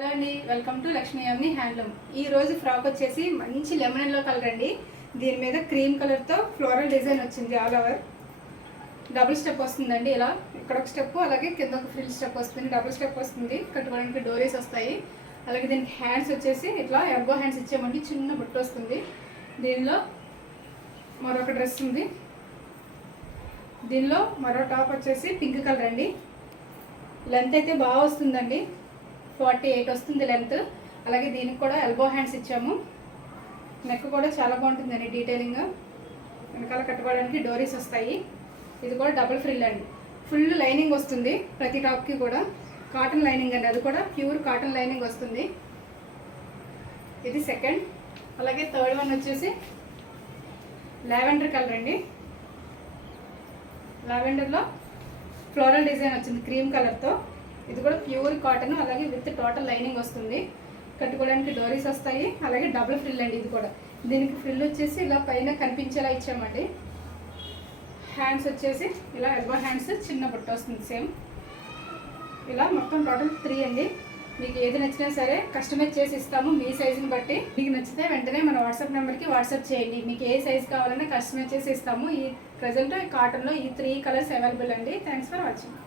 Hello అండి, welcome to Lakshmi అమ్ని handloom. ఈ రోజు ఫ్రాక్ వచ్చేసి మంచి లెమన్ ఎల్లో కలర్ అండి. దీని మీద క్రీమ్ కలర్తో ఫ్లోరల్ డిజైన్ వచ్చింది. ఆల్ ఓవర్ డబుల్ స్టెప్ వస్తుందండి. ఇలా ఇక్కడ ఒక స్టెప్, అలాగే కింద ఒక ఫ్రిల్ స్టెప్ వస్తుంది. డబుల్ స్టెప్ వస్తుంది. కట్టుకోవడానికి డోరీస్ వస్తాయి. అలాగే దీనికి హ్యాండ్స్ వచ్చేసి ఇట్లా ఎల్బో హ్యాండ్స్ ఇచ్చామండి. చిన్న బుట్ట వస్తుంది. దీనిలో మరొక డ్రెస్ ఉంది. దీనిలో మరో టాప్ వచ్చేసి పింక్ కలర్ అండి. లెంత్ అయితే బాగా వస్తుందండి. 48 వస్తుంది లెంత్. అలాగే దీనికి కూడా ఎల్బో హ్యాండ్స్ ఇచ్చాము. నెక్ కూడా చాలా బాగుంటుందండి. డీటెయిలింగ్ వెనకాల కట్టుకోవడానికి డోరీస్ వస్తాయి. ఇది కూడా డబుల్ ఫ్రిల్ అండి. ఫుల్ లైనింగ్ వస్తుంది ప్రతి టాప్కి కూడా. కాటన్ లైనింగ్ అండి, అది కూడా ప్యూర్ కాటన్ లైనింగ్ వస్తుంది. ఇది సెకండ్. అలాగే థర్డ్ వన్ వచ్చేసి లావెండర్ కలర్ అండి. లావెండర్లో ఫ్లోరల్ డిజైన్ వచ్చింది క్రీమ్ కలర్తో. ఇది కూడా ప్యూర్ కాటన్, అలాగే విత్ టోటల్ లైనింగ్ వస్తుంది. కట్టుకోవడానికి డోరీస్ వస్తాయి. అలాగే డబుల్ ఫ్రిల్ అండి. ఇది కూడా దీనికి ఫ్రిల్ వచ్చేసి ఇలా పైన కనిపించేలా ఇచ్చామండి. హ్యాండ్స్ వచ్చేసి ఇలా ఎల్బో హ్యాండ్స్, చిన్న బుట్ట వస్తుంది సేమ్. ఇలా మొత్తం టోటల్ 3 అండి. మీకు ఏది నచ్చినా సరే కస్టమైజ్ చేసి ఇస్తాము మీ సైజుని బట్టి. మీకు నచ్చితే వెంటనే మన వాట్సాప్ నెంబర్కి వాట్సాప్ చేయండి. మీకు ఏ సైజు కావాలన్నా కస్టమైజ్ చేసి ఇస్తాము. ఈ ప్రజెంట్ కాటన్లో ఈ 3 కలర్స్ అవైలబుల్ అండి. Thanks for watching.